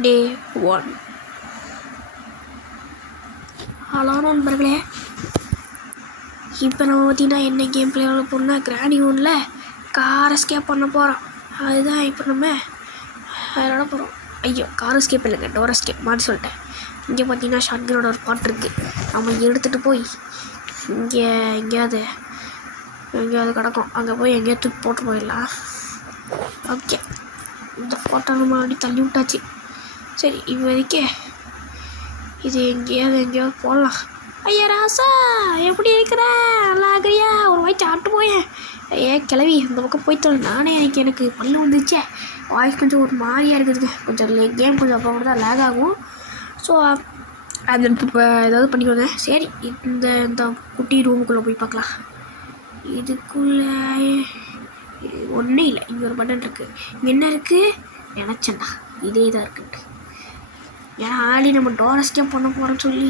டே 1. Hello நண்பர்களே, இப்போ நம்ம பார்த்தீங்கன்னா என்ன கேம் பிளே பண்ண போகிறோம்னா கிராணி ஒன்றில் கார் எஸ்கேப் பண்ண போகிறோம். அதுதான் இப்போ நம்ம விளாட போகிறோம். ஐயோ, கார் எஸ்கேப் இல்லைங்க, டோர் எஸ்கேப் மாதிரி சொல்லிட்டேன். இங்கே பார்த்தீங்கன்னா ஷாட்கனோட ஒரு பாட்டு இருக்குது. நம்ம எடுத்துகிட்டு போய் இங்கே எங்கேயாவது கிடக்கும், அங்கே போய் எங்கேயோ தூக்கி போட்டு போயிடலாம். ஓகே, இந்த ஃபோட்டோ நம்ம அப்படி தள்ளி விட்டாச்சு. சரி, இப்போதைக்கே இது எங்கேயாவது போடலாம். ஐயா ராசா, எப்படி இருக்கிற? நல்லா இருக்கிறியா? ஒரு வாய்ச்சி ஆட்டு போயேன். கிளவி இந்த பக்கம் போய்த்தோம். நானே எனக்கு பல்லு வந்துச்சே, வாய்ஸ் கொஞ்சம் ஒரு மாதிரியாக இருக்குதுங்க. கொஞ்சம் கேம் கொஞ்சம் அப்போ கூட தான் லேக் ஆகும். ஸோ அது இப்போ ஏதாவது பண்ணிக்கோங்க. சரி, இந்த குட்டி ரூமுக்குள்ளே போய் பார்க்கலாம். இதுக்குள்ளே ஒன்றும் இல்லை. இங்கே ஒரு பட்டன் இருக்குது. இங்கே என்ன இருக்குது நினச்சேன்டா, இதே தான் இருக்குது. ஏன்னா ஆடி நம்ம டோர் எஸ்கேப் பண்ண போகிறோன்னு சொல்லி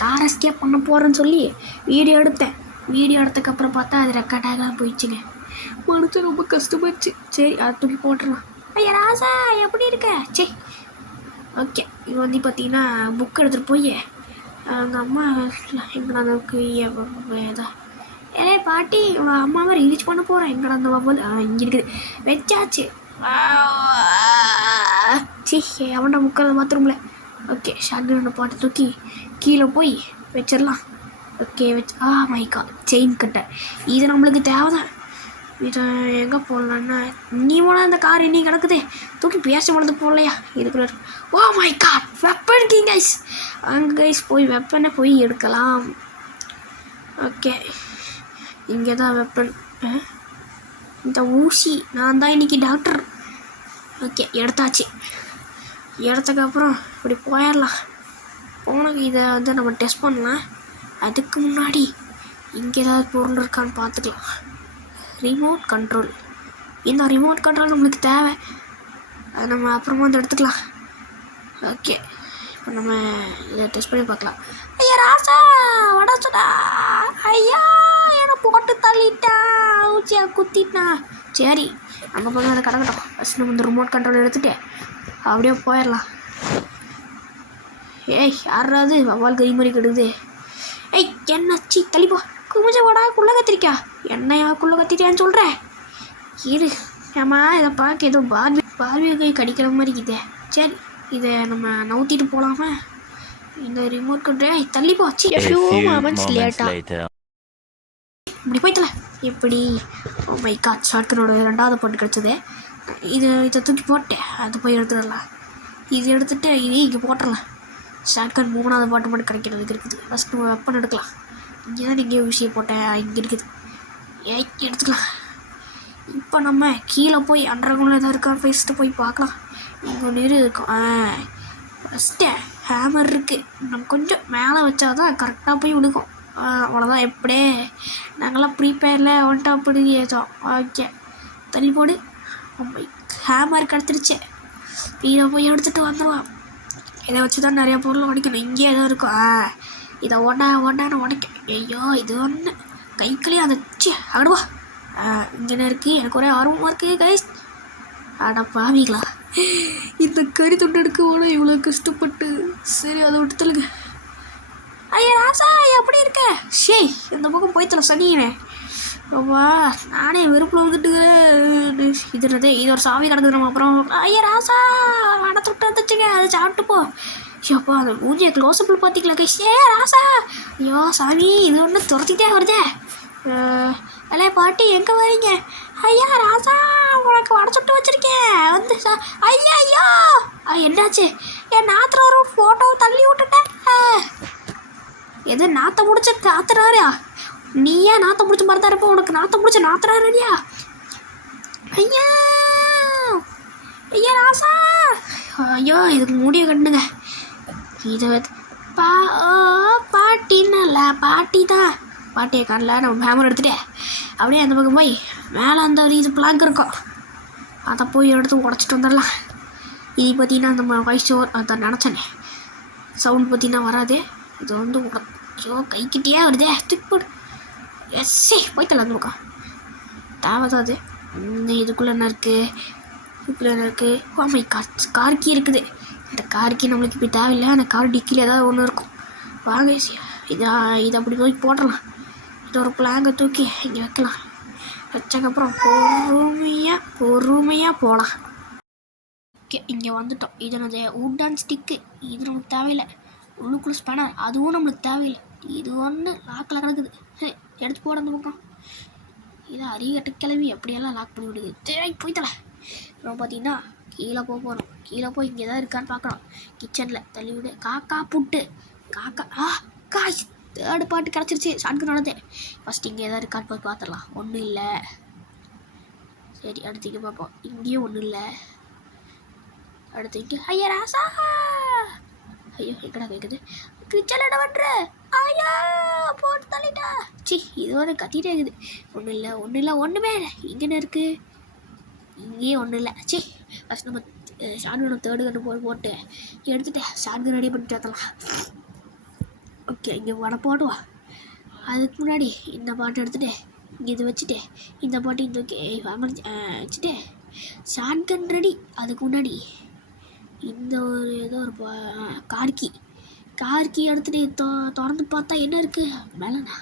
கார் எஸ்கேப் பண்ண போகிறேன்னு சொல்லி வீடியோ எடுத்தேன். வீடியோ எடுத்ததுக்கப்புறம் பார்த்தா அது ரெக்கார்டாக போயிடுச்சுங்க. மனசு ரொம்ப கஷ்டமாச்சு. சரி, அதை தூக்கி போட்டுடலாம். ஐயா ராசா, எப்படி இருக்க? சரி, ஓகே. இது வந்து பார்த்தீங்கன்னா புக் எடுத்துகிட்டு போய் எங்கள் அம்மா எங்களை அதுக்கு ஏதோ ஏலே பாட்டி, உங்கள் அம்மாவை ரீச் பண்ண போகிறேன். எங்கடா அந்த மொபைல் இங்கே இருக்குது, வச்சாச்சு. அவன்டா முக்கால் பாத்ரூமில். ஓகே, ஷாட்கன் பாட்டு தூக்கி கீழே போய் வச்சிடலாம். ஓகே, மை காட், செயின் கட்டை. இது நம்மளுக்கு தேவைதான். இதை எங்கே போடலான்னா, நீ போனால் அந்த கார் இன்னி கிடக்குதே, தூக்கி பேச பொழுது போடலையா? இதுக்குள்ள my god, weapon king guys. அங்கே கைஸ் போய் வெப்பனை போய் எடுக்கலாம். ஓகே, இங்கே தான் வெப்பன். இந்த ஊசி, நான் தான் இன்னைக்கு டாக்டர். ஓகே, எடுத்தாச்சு. எடுத்ததுக்கப்புறம் இப்படி போயிடலாம். போனது இதை வந்து நம்ம டெஸ்ட் பண்ணலாம். அதுக்கு முன்னாடி இங்கே ஏதாவது பொருள் இருக்கான்னு பார்த்துக்கலாம். Remote control. இந்த ரிமோட் கண்ட்ரோல் நம்மளுக்கு தேவை. அதை நம்ம அப்புறமா வந்து எடுத்துக்கலாம். ஓகே, இப்போ நம்ம இதை டெஸ்ட் பண்ணி பார்க்கலாம். ஐயா ராசா, வடச்சுடா. ஐயா, என்னை போட்டு தள்ளிட்டான், ஊச்சியாக குத்திட்டான். சரி, நம்ம கொஞ்சம் அதை கிடக்கட்டும். ஃபஸ்ட் நம்ம இந்த ரிமோட் கண்ட்ரோல் எடுத்துகிட்டு அப்படியே போயிடலாம். ஏய், யாராவது வவ்வால் கறி மாதிரி கெடுக்குது. ஏய், என்னாச்சு? தள்ளிப்போ. குமிஞ்ச வாடா, குள்ளே கத்திரிக்கா. என்னையா குள்ளே கத்திரிக்கான்னு சொல்கிறேன்? இரு, ஏம்மா இதை பார்க்க ஏதோ பார்வை கை கடிக்கிற மாதிரி இருக்குதே. சரி, இதை நம்ம நவுத்திட்டு போகலாமா? இந்த ரிமோட் கண்ட்ரோல் தள்ளிப்போ. லேட்டா இப்படி போய்த்தல எப்படி? மை காட், ஷாட்கனோட 2வது பாட்டு கிடச்சது. இதை தூக்கி போட்டேன். அது போய் எடுத்துடலாம். இது எடுத்துகிட்டு இதே இங்கே போட்டுடலாம். ஷாட்கன் 3வது பாட்டு மட்டும் கிடைக்கிறதுக்கு இருக்குது. ஃபஸ்ட்டு நம்ம வெப்பன் எடுக்கலாம். இங்கே தான் இங்கே விஷயம் போட்டேன், இங்கே இருக்குது. எடுத்துக்கலாம். இப்போ நம்ம கீழே போய் அண்டர்கிரவுண்டில் எதாவது இருக்கா ஃபஸ்ட்டு போய் பார்க்கலாம். இங்கே ஒன்று இருக்கும். ஃபஸ்ட்டு ஹேமர் இருக்குது. நம்ம கொஞ்சம் மேலே வச்சா தான் கரெக்டாக போய் விழுக்கும். அவ்வளோதான். எப்படியே நாங்களாம் ப்ரீபேரில் ஒன் டாப் பிடிச்சி ஏற்றோம். ஓகே, தள்ளி போடு. ஹேமர் கிடச்சிருச்சு. இதை போய் எடுத்துகிட்டு வந்துடுவான். இதை வச்சு தான் நிறையா பொருள் உடைக்கணும். இங்கே எதோ இருக்கும். இதை ஓட்டான்னு உடைக்கும். ஐயோ, இது ஒன்று கைக்குள்ளேயே அதை ஆடுவா. இங்கே இருக்குது. எனக்கு ஒரே ஆர்வமாக இருக்குது கைஸ். ஆடா பாவிங்களா, இந்த கறி தொண்டு எடுக்க போட இவ்வளோ கஷ்டப்பட்டு. சரி, அதை விட்டுத்தலுங்க. ஐயா ராசா, எப்படி இருக்க? இந்த பக்கம் போய்த்தல சனியனே. ரொம்ப நானே வெறுப்பில் வந்துட்டு இது ஒரு சாவி கிடக்குது. நம்ம அப்புறம் ஐயா ராசா வடை தொட்டு வந்துச்சுங்க, அதை சாப்பிட்டு போ. ஐயோப்பா, அந்த மூஞ்சியை க்ளோஸப்பில் பார்த்திக்கல கைஸ். ராசா, ஐயோ சாமி, இது ஒன்று துரத்திட்டே வருதே. அலே பாட்டி, எங்கே வரீங்க? ஐயா ராசா, உனக்கு வடை சுட்டு வச்சுருக்கேன் வந்து ஐயா. ஐயோ, என்னாச்சு? என் நாத்திர ஒரு ஃபோட்டோவை தள்ளி விட்டுட்டேன். எது நாற்ற முடிச்ச நாத்துறாரியா? நீ ஏன் நாற்ற முடிச்ச மாதிரி தான் இருப்ப, உனக்கு நாற்ற முடிச்ச நாத்துறாரியா? ஐயா, ஐயா ராசா, ஐயோ, இதுக்கு முடிய கட்டுங்க. இது பாட்டின்னல, பாட்டி தான். பாட்டியை காணல. நம்ம ஹேமர் எடுத்துகிட்டே அப்படியே அந்த பக்கம் போய் மேலே அந்த ஒரு இது பிளாக் இருக்கும், அதை போய் எடுத்து உடச்சிட்டு வந்துடலாம். இது பார்த்தீங்கன்னா நம்ம வாய்ஸ் ஓவர் அதை நினச்சேனே, சவுண்ட் பார்த்தீங்கன்னா வராது. இது வந்து உடச்சோ கைக்கிட்டே வருதே. தூக்கி போடு. போய்த்தல அந்த பக்கம் தேவைதான். அது இதுக்குள்ளே என்ன இருக்குது? இதுக்குள்ளே என்ன இருக்குது? மை கார் கீ இருக்குது. இந்த காருக்கு நம்மளுக்கு இப்படி தேவையில்லை. அந்த கார் டிக்கியில் ஏதாவது ஒன்று இருக்கும். வாங்க இதை அப்படி தூக்கி போடலாம். இதை ஒரு பிளாங்கை தூக்கி இங்கே வைக்கலாம். வச்சக்கப்புறம் பொறுமையாக போகலாம். ஓகே, இங்கே வந்துட்டோம். இது நமது வுட் ஸ்டிக்கு. இது நமக்கு தேவையில்லை. உள்ளுக்குள்ள ஸ்பேனர், அதுவும் நம்மளுக்கு தேவையில்லை. இது ஒன்று லாக்கில் கிடக்குது. சரி, எடுத்து போட அந்த பக்கம். இதை அறிகட்ட கிளம்பி எப்படியெல்லாம் லாக் பண்ணி விடுது. சரி, போய்த்தல. அப்புறம் பார்த்தீங்கன்னா கீழே போகிறோம். கீழே போய் இங்கே எதாவது இருக்கான்னு பார்க்குறோம். கிச்சனில் தள்ளி விடு. காக்கா புட்டு காய் தேர்டு பாட்டு கிடச்சிருச்சு. ஷாட்கன் நடந்தேன். ஃபஸ்ட் இங்கே எதாவது இருக்கான்னு போய் பார்த்துடலாம். ஒன்றும் இல்லை. சரி, அடுத்து இங்கே பார்ப்போம். இங்கேயும் ஒன்றும் இல்லை. அடுத்து இங்கே ஐயா ராசா. ஐயோ, எங்கடா கேட்குது? கிச்சன் என்ன பண்ணுற? ஐயா போட்டு தள்ளிட்டா. சி, இது ஒரு கத்திட்டே இருக்குது. ஒன்றும் இல்லை ஒன்றுமே இல்லை. இங்கேன்னு இருக்குது. இங்கேயும் ஒன்றும் இல்லை. சி, ஃபஸ்ட் நம்ம ஷாட்கன் தேர்டு கன்று போட்டு எடுத்துகிட்டு ஷாட்கன் ரெடி பண்ணிட்டு வரலாம். ஓகே, இங்கே வடை போடுவா. அதுக்கு முன்னாடி இந்த பாட்டு எடுத்துகிட்டு இங்கே இது வச்சுட்டு இந்த பாட்டு இந்த வச்சுட்டு ஷாட்கன் ரெடி. அதுக்கு முன்னாடி இந்த ஒரு ஏதோ ஒரு கார்கி எடுத்துகிட்டு திறந்து பார்த்தா என்ன இருக்குது மேலண்ணா?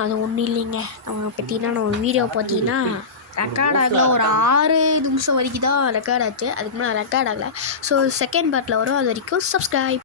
அது ஒன்றும் இல்லைங்க. அவங்க பார்த்தீங்கன்னா நம்ம வீடியோ பார்த்தீங்கன்னா ரெக்கார்ட் ஆகலை. ஒரு 6 நிமிஷம் வரைக்கும் தான் ரெக்கார்ட் ஆச்சு. அதுக்கு மேலே ரெக்கார்ட் ஆகலை. ஸோ செகண்ட் பார்ட்டில் வரும். அது வரைக்கும் சப்ஸ்கிரைப்.